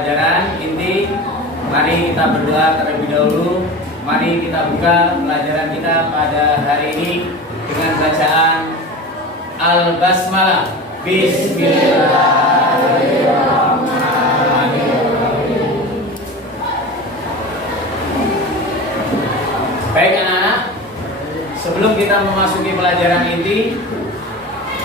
pelajaran inti. Mari kita berdoa terlebih dahulu. Mari kita buka pelajaran kita pada hari ini dengan bacaan Al-Basmalah. Bismillahirrahmanirrahim. Baik anak-anak, sebelum kita memasuki pelajaran inti,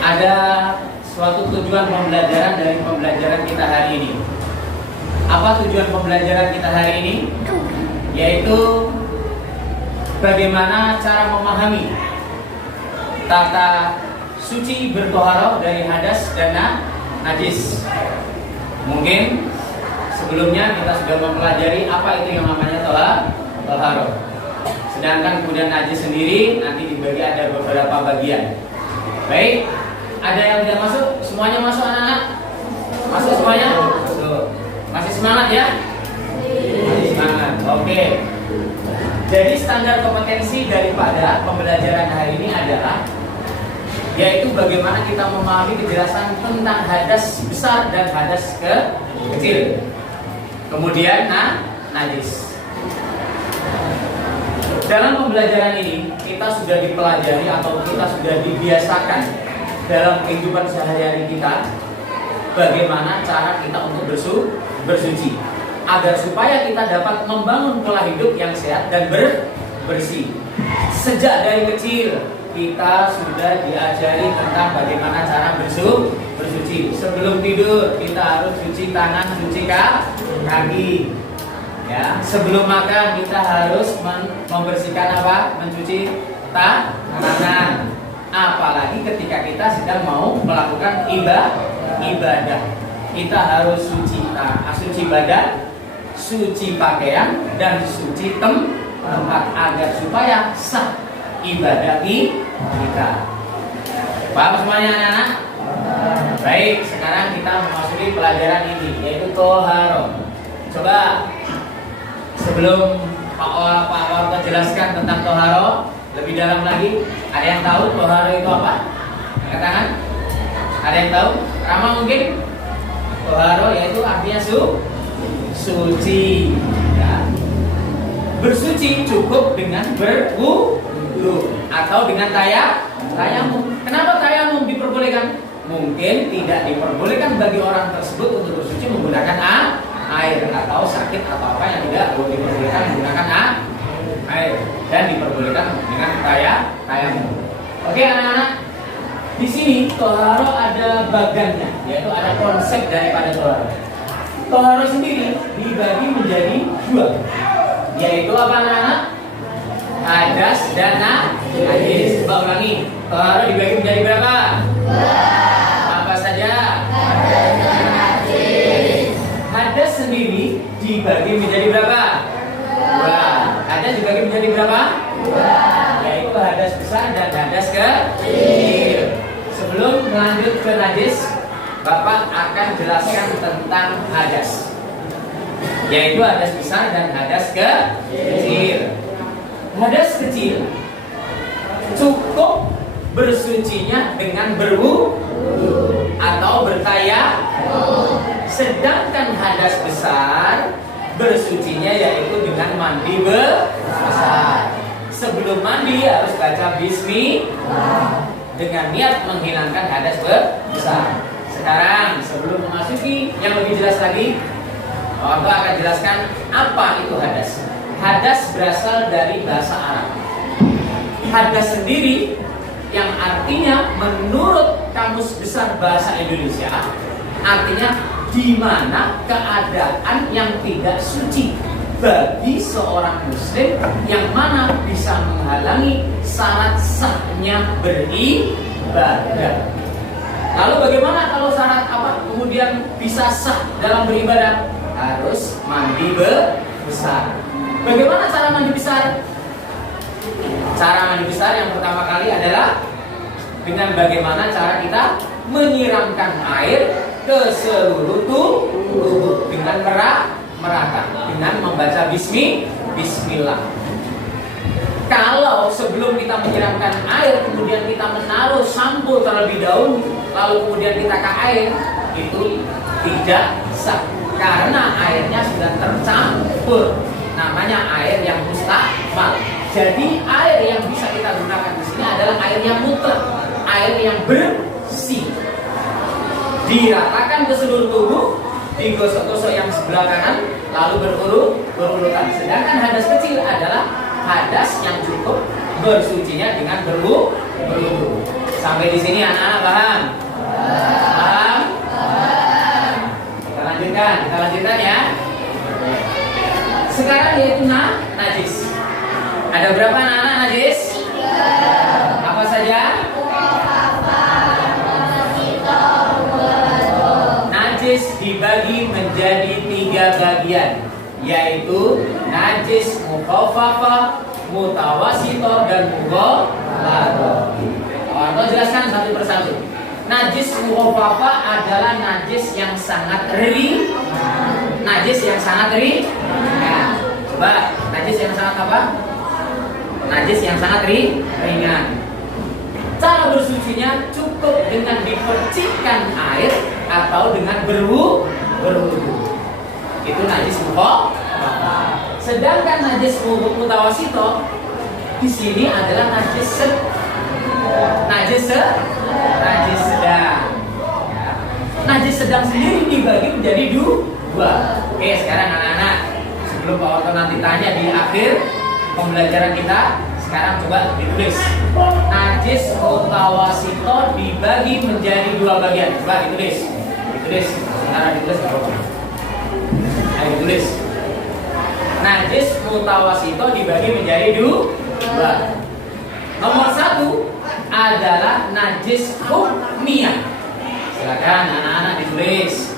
ada suatu tujuan pembelajaran dari pembelajaran kita hari ini. Apa tujuan pembelajaran kita hari ini? Yaitu bagaimana cara memahami tata suci bertoharoh dari hadas dan najis. Mungkin sebelumnya kita sudah mempelajari apa itu yang namanya toharoh. Sedangkan kemudian najis sendiri nanti dibagi ada beberapa bagian. Baik, ada yang tidak masuk? Semuanya masuk anak-anak? Masuk semuanya? Masuk. Masih semangat ya? Masih semangat. Oke. Jadi standar kompetensi daripada pembelajaran hari ini adalah yaitu bagaimana kita memahami kejelasan tentang hadas besar dan hadas kecil. Kemudian najis. Dalam pembelajaran ini kita sudah dipelajari atau kita sudah dibiasakan dalam kehidupan sehari-hari kita bagaimana cara kita untuk bersuci agar supaya kita dapat membangun pola hidup yang sehat dan bersih. Sejak dari kecil kita sudah diajari tentang bagaimana cara bersuci. Sebelum tidur kita harus cuci tangan, cuci kaki. Ya, sebelum makan kita harus membersihkan apa? Mencuci tangan. Apalagi ketika kita sedang mau melakukan ibadah. Kita harus suci badan, suci pakaian, dan suci tempat agar supaya sah ibadah kita. Paham semuanya anak-anak? Baik, sekarang kita memasuki pelajaran ini yaitu toharoh. Coba sebelum Pak Warta jelaskan tentang toharoh lebih dalam lagi, ada yang tahu toharoh itu apa? Angkat tangan. Ada yang tahu? Rama mungkin? Toharoh yaitu artinya suci. Ya. Bersuci cukup dengan berwudu atau dengan tayamum. Kenapa tayamum diperbolehkan? Mungkin tidak diperbolehkan bagi orang tersebut untuk bersuci menggunakan air atau sakit atau apa yang tidak diperbolehkan menggunakan air dan diperbolehkan dengan tayamum. Oke anak-anak, di sini toharoh ada bagannya, yaitu ada konsep daripada toharoh. Toharoh sendiri dibagi menjadi dua, yaitu apa anak-anak? Hadas dan najis. Coba ulangi, toharoh dibagi menjadi berapa? Apa saja? Hadas dan najis. Hadas sendiri dibagi menjadi berapa? Dua. Hadas dibagi menjadi berapa? Dua. Yaitu hadas besar dan hadas kecil. Sebelum melanjut ke najis, Bapak akan jelaskan tentang hadas, yaitu hadas besar dan hadas kecil. Hadas kecil cukup bersucinya dengan berwudu atau bertayamum. Sedangkan hadas besar bersucinya yaitu dengan mandi besar. Sebelum mandi harus baca bismillah dengan niat menghilangkan hadas besar. Sekarang sebelum memasuki yang lebih jelas lagi, Bapak akan jelaskan apa itu hadas. Hadas berasal dari bahasa Arab. Hadas sendiri yang artinya menurut Kamus Besar Bahasa Indonesia artinya di mana keadaan yang tidak suci bagi seorang muslim yang mana bisa menghalangi syarat sahnya beribadah. Lalu bagaimana kalau syarat apa kemudian bisa sah dalam beribadah? Harus mandi besar. Bagaimana cara mandi besar? Cara mandi besar yang pertama kali adalah dengan bagaimana cara kita menyiramkan air ke seluruh tubuh dengan merata dengan membaca bismillah. Kalau sebelum kita menyiramkan air kemudian kita menaruh sampo terlebih dahulu lalu kemudian kita ke air, itu tidak sah karena subur. Namanya air yang mustakmal. Jadi air yang bisa kita gunakan di sini adalah air yang mutlak, air yang bersih. Diratakan ke seluruh tubuh, digosok-gosok yang sebelah kanan, lalu berurutan. Sedangkan hadas kecil adalah hadas yang cukup bersucinya dengan berwudu. Sampai di sini anak-anak paham? Paham? Kita lanjutkan ya. Sekarang yaitu najis. Ada berapa anak-anak najis? Apa saja? Najis dibagi menjadi 3 bagian, yaitu najis mukhaffafah, mutawasithah, dan mughalladah. Atau jelaskan satu persatu. Najis mukhaffafah adalah najis yang sangat ringan. Najis yang sangat ringan. Coba, najis yang sangat apa? Najis yang sangat ringan. Cara bersucinya cukup dengan dipercikkan air atau dengan berwudu. Itu najis mukhaffafah. Sedangkan najis mutawasithah di sini adalah najis sedang. Najis sedang sendiri dibagi menjadi 2. Oke, sekarang anak-anak, sebelum Pak Orto nanti tanya di akhir pembelajaran kita, sekarang coba ditulis. Najis mutawasithah dibagi menjadi 2 bagian. Coba ditulis. Sekarang ditulis. Ayo ditulis. Najis mutawasithah dibagi menjadi 2. Nomor 1 adalah najis hukmiyah. Silakan anak-anak ditulis.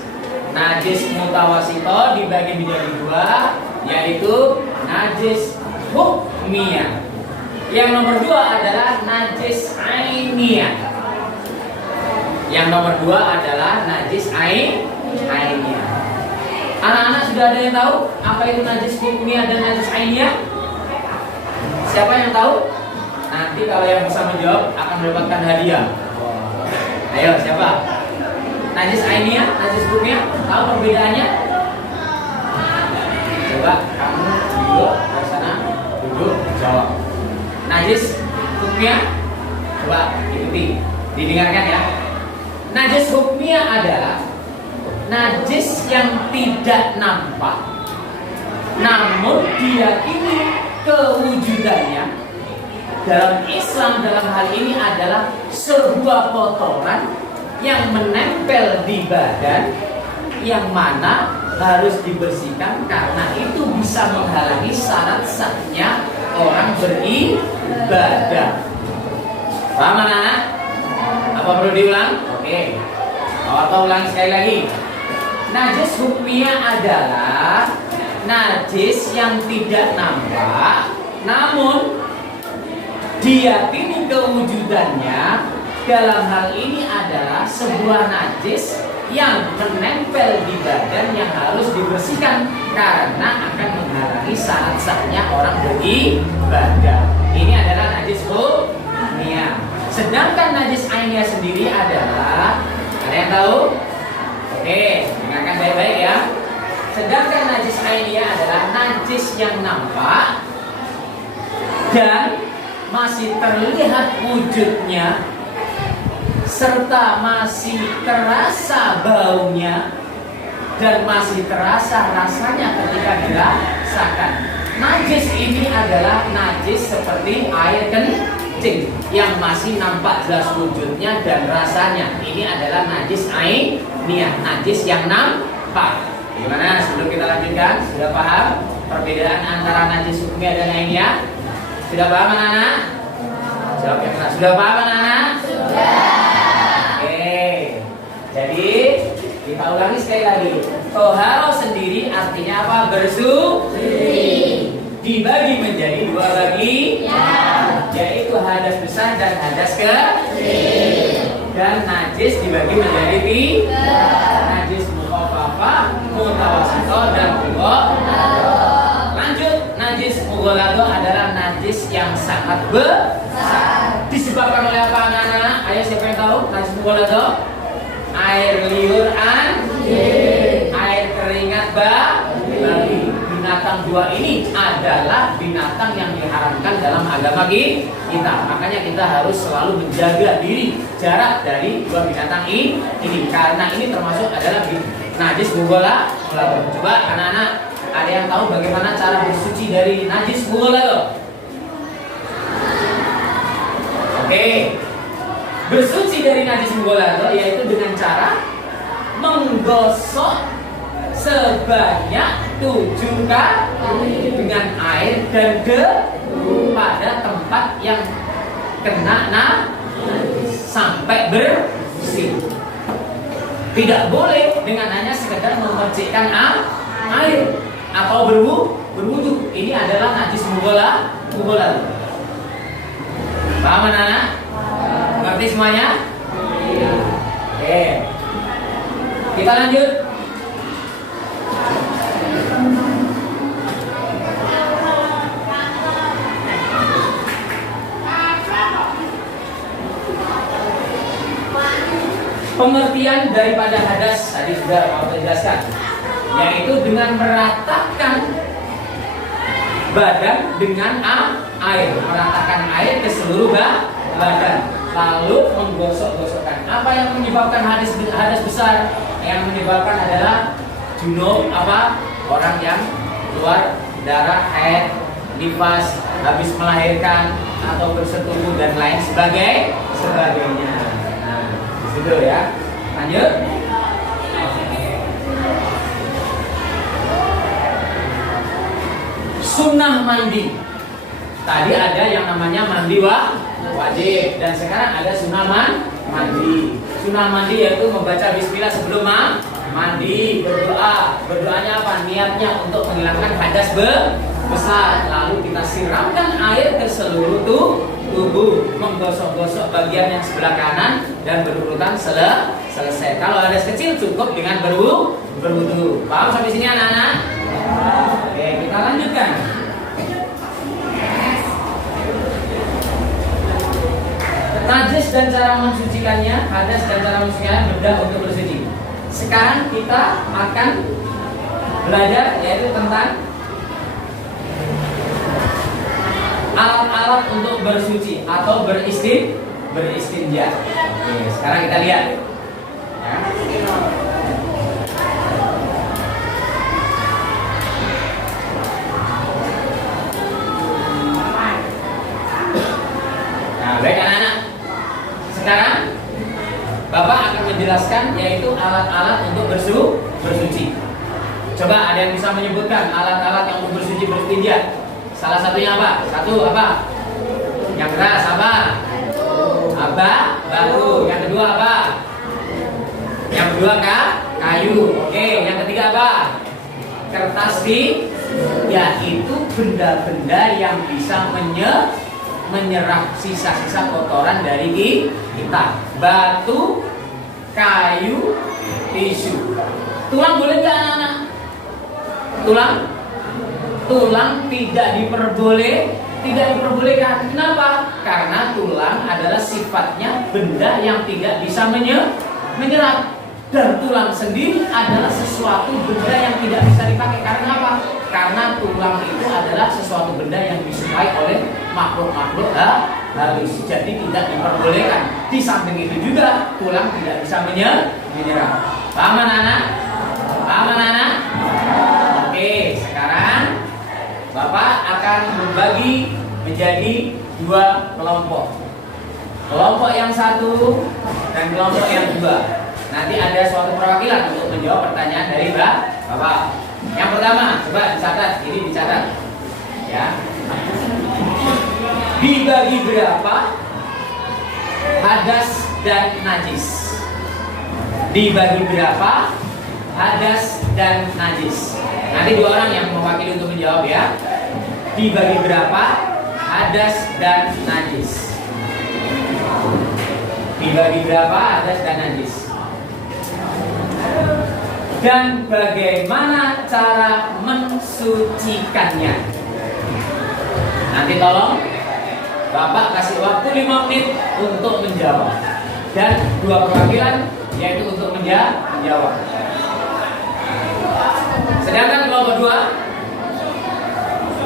Najis mutawasithah dibagi menjadi 2, yaitu najis hukmiyah. Yang nomor 2 adalah najis ainiyah. Yang nomor 2 adalah najis ainiyah. Anak-anak sudah ada yang tahu apa itu najis hukmiyah dan najis ainiyah? Siapa yang tahu? Nanti kalau yang bisa menjawab akan mendapatkan hadiah. Ayo, siapa? Najis ainiyah, najis hukmiyah, tahu perbedaannya? Coba kamu duduk di sana, duduk, jawab. Najis hukmiyah, coba ikuti, didengarkan ya. Najis hukmiyah adalah najis yang tidak nampak, namun diyakini kewujudannya. Dalam Islam dalam hal ini adalah sebuah kotoran yang menempel di badan, yang mana harus dibersihkan karena itu bisa menghalangi syarat sahnya orang beribadah. Paham anak? Apa perlu diulang? Oke. Atau ulang sekali lagi. Najis hukmiyah adalah najis yang tidak nampak, namun diyakini kewujudannya. Dalam hal ini adalah sebuah najis yang menempel di badan yang harus dibersihkan karena akan menghalangi syarat sahnya orang beribadah. Ini adalah najis hukmiyah. Sedangkan najis ainiyah sendiri adalah, ada yang tahu? Oke, dengarkan baik-baik ya. Sedangkan najis ainiyah adalah najis yang nampak dan masih terlihat wujudnya, serta masih terasa baunya dan masih terasa rasanya ketika dirasakan. Najis ini adalah najis seperti air kencing yang masih nampak jelas wujudnya dan rasanya. Ini adalah najis ainiyah, najis yang nampak. Gimana sebelum kita lanjutkan? Sudah paham perbedaan antara najis hukmiyah dan ainiyah? Sudah paham anak-anak? Jawab yang keras. Sudah paham anak-anak? Sudah. Oke. Jadi kita ulangi sekali lagi. Toharo sendiri artinya apa? Bersih. Dibagi menjadi 2 bagian, yaitu hadas besar dan hadas kecil. Dan najis dibagi menjadi 3. Najis mukhaffafah, mutawasithah, dan mughalladah. Lanjut, najis mughalladah adalah najis yang sangat besar. Disebabkan oleh apa anak-anak? Ayo siapa yang tahu najis mughalladah? Air liur air keringat babi. binatang dua ini adalah binatang yang diharamkan dalam agama kita. Makanya kita harus selalu menjaga diri jarak dari dua binatang ini karena ini termasuk adalah najis mughalladh. Coba anak-anak, ada yang tahu bagaimana cara bersuci dari najis mughalladh? Oke. Bersuci dari najis mughalladh yaitu dengan cara menggosok sebanyak 7 kali dengan air dan debu pada tempat yang kena sampai bersih. Tidak boleh dengan hanya sekedar memercikkan air atau berwudu. Ini adalah najis mughalladh. Paham anak-anak? Ngerti semuanya? Oke. Kita lanjut. Pengertian daripada hadas tadi sudah mau jelaskan, yaitu dengan meratakan badan dengan air, meratakan air ke seluruh badan, lalu menggosok-gosokkan. Apa yang menyebabkan hadas besar? Yang menyebabkan adalah junub, orang yang keluar darah, haid, nifas, habis melahirkan atau bersetubuh dan lain sebagainya. Nah, gitu ya. Lanjut. Sunnah mandi. Tadi ada yang namanya mandi wajib dan sekarang ada sunnah mandi. Sunnah mandi yaitu membaca bismillah sebelum mandi, berdoa. Berdoanya apa? Niatnya untuk menghilangkan hadas besar. Lalu kita siramkan air ke seluruh tubuh, menggosok-gosok bagian yang sebelah kanan dan berurutan selesai. Kalau hadas kecil cukup dengan berwudu. Paham sampai sini anak-anak? Oke, kita lanjutkan. Najis dan cara mensucikannya, hadas dan cara mensucikannya, bedah untuk bersuci. Sekarang kita akan belajar yaitu tentang alat-alat untuk bersuci atau beristinja. Oke, sekarang kita lihat. Ya. Nah, baik anak-anak. Sekarang Bapak akan menjelaskan yaitu alat-alat untuk bersuci. Coba ada yang bisa menyebutkan alat-alat yang untuk bersuci beristinja? Salah satunya apa? Satu apa? Yang keras apa? Batu. Yang kedua apa? Yang kedua kayu. Oke, yang ketiga apa? Kertas yaitu benda-benda yang bisa menyerap sisa-sisa kotoran dari kita. Batu, kayu, tisu. Tulang boleh nggak anak-anak? Tulang tidak diperbolehkan. Kenapa? Karena tulang adalah sifatnya benda yang tidak bisa menyerap. Dan tulang sendiri adalah sesuatu benda yang tidak bisa dipakai. Karena apa? Karena tulang itu adalah sesuatu benda yang disukai oleh makhluk-makhluk halus. Jadi tidak diperbolehkan. Di samping itu juga tulang tidak bisa menyerap. Paham anak-anak? Oke, sekarang Bapak akan membagi menjadi 2 kelompok. Kelompok yang satu dan kelompok yang 2. Nanti ada suatu perwakilan untuk menjawab pertanyaan dari Bapak. Yang pertama, coba dicatat, ini dicatat. Ya. Dibagi berapa hadas dan najis? Dibagi berapa hadas dan najis? Nanti 2 orang yang mewakili untuk menjawab ya. Dibagi berapa hadas dan najis? Dibagi berapa hadas dan najis? Dan bagaimana cara mensucikannya? Nanti tolong Bapak kasih waktu 5 menit untuk menjawab. Dan 2 perwakilan yaitu untuk menjawab. Sedangkan kelompok 2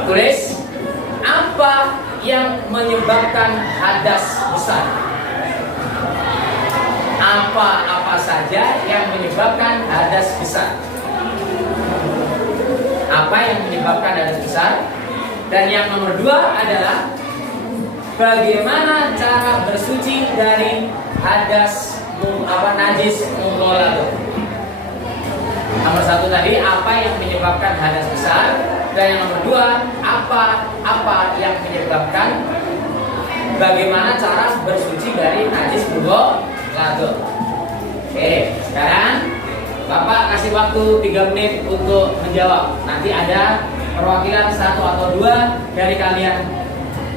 Tulis, apa yang menyebabkan hadas besar? Apa saja yang menyebabkan hadas besar? Apa yang menyebabkan hadas besar? Dan yang nomor 2 adalah bagaimana cara bersuci dari hadas najis mughalladh. Nomor 1 tadi apa yang menyebabkan hadas besar, dan yang nomor 2 apa yang menyebabkan bagaimana cara bersuci dari najis mughalladh. Oke, sekarang Bapak kasih waktu 3 menit untuk menjawab. Nanti ada perwakilan 1 atau 2 dari kalian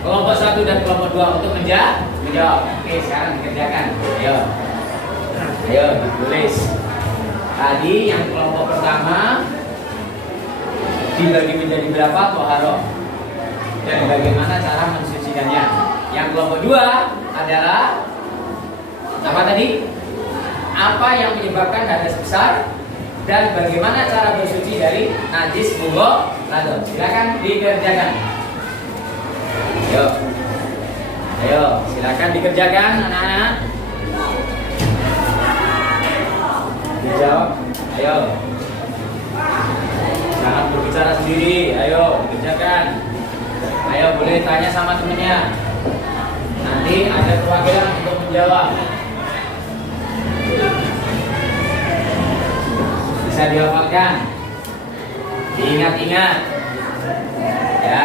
kelompok 1 dan kelompok 2 untuk menjawab. Oke, sekarang dikerjakan. Ayo ditulis. Tadi yang kelompok pertama dibagi menjadi berapa toharoh dan bagaimana cara mensucikannya. Yang kelompok 2 adalah apa tadi? Apa yang menyebabkan hadas besar dan bagaimana cara bersuci dari najis mughalladh. Silakan dikerjakan. Ayo, silakan dikerjakan anak-anak. Dijawab. Ayo. Jangan berbicara sendiri. Ayo, dikerjakan. Ayo, boleh tanya sama temennya. Nanti ada perwakilan untuk menjawab. Bisa dihafalkan, diingat-ingat, ya,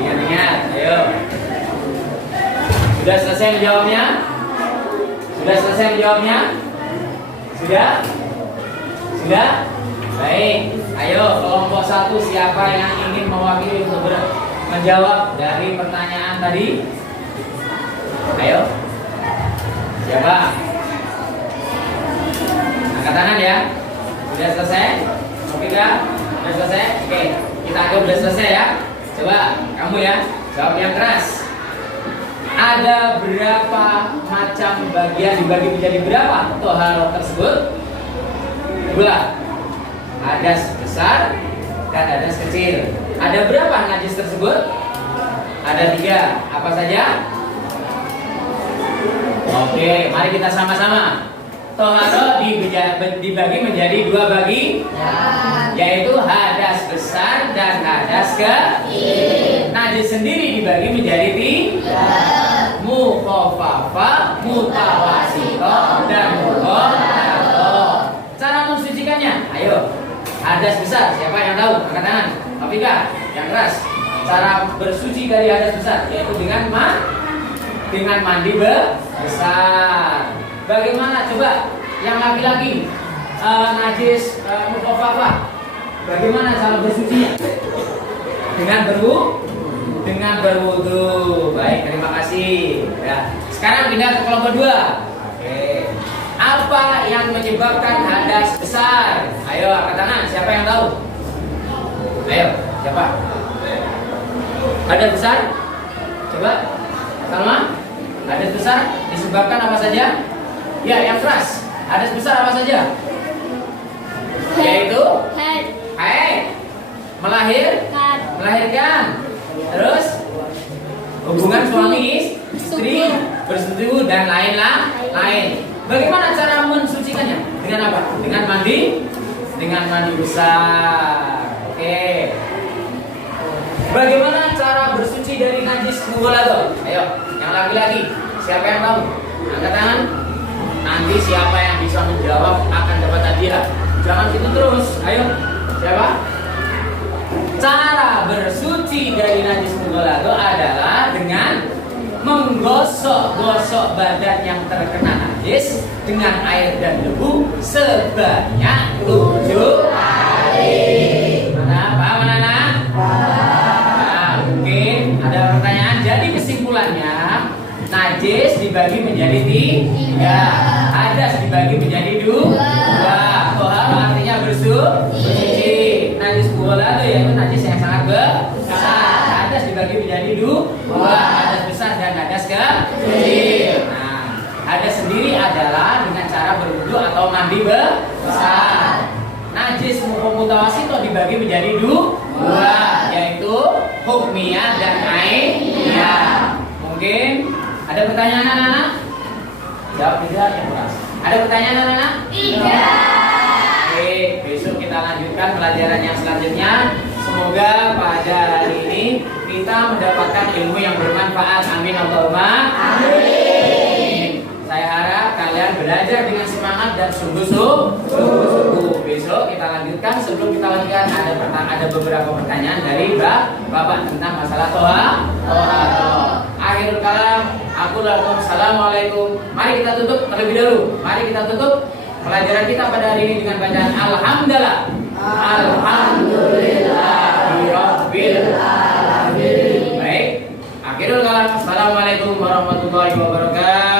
ingat-ingat. Ayo, sudah selesai menjawabnya? Sudah selesai menjawabnya? Sudah? Baik. Ayo, kelompok 1 siapa yang ingin mewakili untuk menjawab dari pertanyaan tadi? Ayo, siapa? Angkat tangan ya. Sudah selesai? Oke kah? Sudah selesai? Oke, kita anggap sudah selesai ya. Coba kamu ya, jawab yang keras. Ada berapa macam bagian dibagi menjadi berapa toharoh tersebut? 2. Hadas besar dan hadas kecil. Ada berapa najis tersebut? Ada 3. Apa saja? Oke, mari kita sama-sama. Toharoh dibagi menjadi 2 bagi, yaitu hadas besar dan hadas kecil. Najis sendiri dibagi menjadi 3, mukhafafah, mutawasithah, dan mughalladh. Cara mensucikannya, ayo. Hadas besar, siapa yang tahu? Angkat tangan. Afika, yang keras. Cara bersuci dari hadas besar yaitu dengan mandi besar. Bagaimana coba yang laki-laki najis mukhafafah? Bagaimana cara bersucinya? Dengan berwudu. Baik, terima kasih. Ya. Sekarang pindah ke kelompok 2. Oke. Apa yang menyebabkan hadas besar? Ayo angkat tangan. Siapa yang tahu? Ayo, siapa? Hadas besar? Coba. Salma? Hadas besar disebabkan apa saja? Ya, yang keras. Hadas besar apa saja? Yaitu haid, melahirkan, terus hubungan suami istri, bersetubuh dan lain. Bagaimana cara mensucikannya? Dengan apa? Dengan mandi besar. Oke. Bagaimana cara bersuci dari najis mughalladh? Ayo, yang laki-laki, siapa yang tahu? Angkat tangan. Nanti siapa yang bisa menjawab akan dapat hadiah. Jangan gitu terus. Ayo, siapa? Cara bersuci dari najis mughalladh adalah dengan menggosok badan yang terkena najis dengan air dan debu sebanyak 7 kali. Paham anak-anak? Nah, mungkin ada pertanyaan. Jadi kesimpulannya, najis dibagi menjadi 3. Hadas dibagi menjadi 2. Toharoh artinya bersuci. Najis mughalladh yaitu najis yang sangat besar. Hadas dibagi menjadi 2. Hadas besar dan hadas kecil. Nah, hadas sendiri adalah dengan cara berwudu atau mandi besar. Najis mutawasito dibagi menjadi dua, yaitu hukmiyah dan ainiyah. Mungkin ada pertanyaan anak-anak? Jawab tidak yang keras. Ada pertanyaan anak-anak? Tidak. Oke, besok kita lanjutkan pelajaran yang selanjutnya. Semoga pada hari ini kita mendapatkan ilmu yang bermanfaat. Amin Allahumma amin. Saya harap kalian belajar dengan semangat dan sungguh-sungguh. Besok kita lanjutkan. Sebelum kita lanjutkan ada beberapa pertanyaan dari Bapak tentang masalah toha. Akhirul kalam, aku lakum assalamualaikum. Mari kita tutup terlebih dahulu. Mari kita tutup pelajaran kita pada hari ini dengan bacaan alhamdulillah. Alhamdulillahirabbil alamin. Baik. Akhirul kalam, assalamualaikum warahmatullahi wabarakatuh.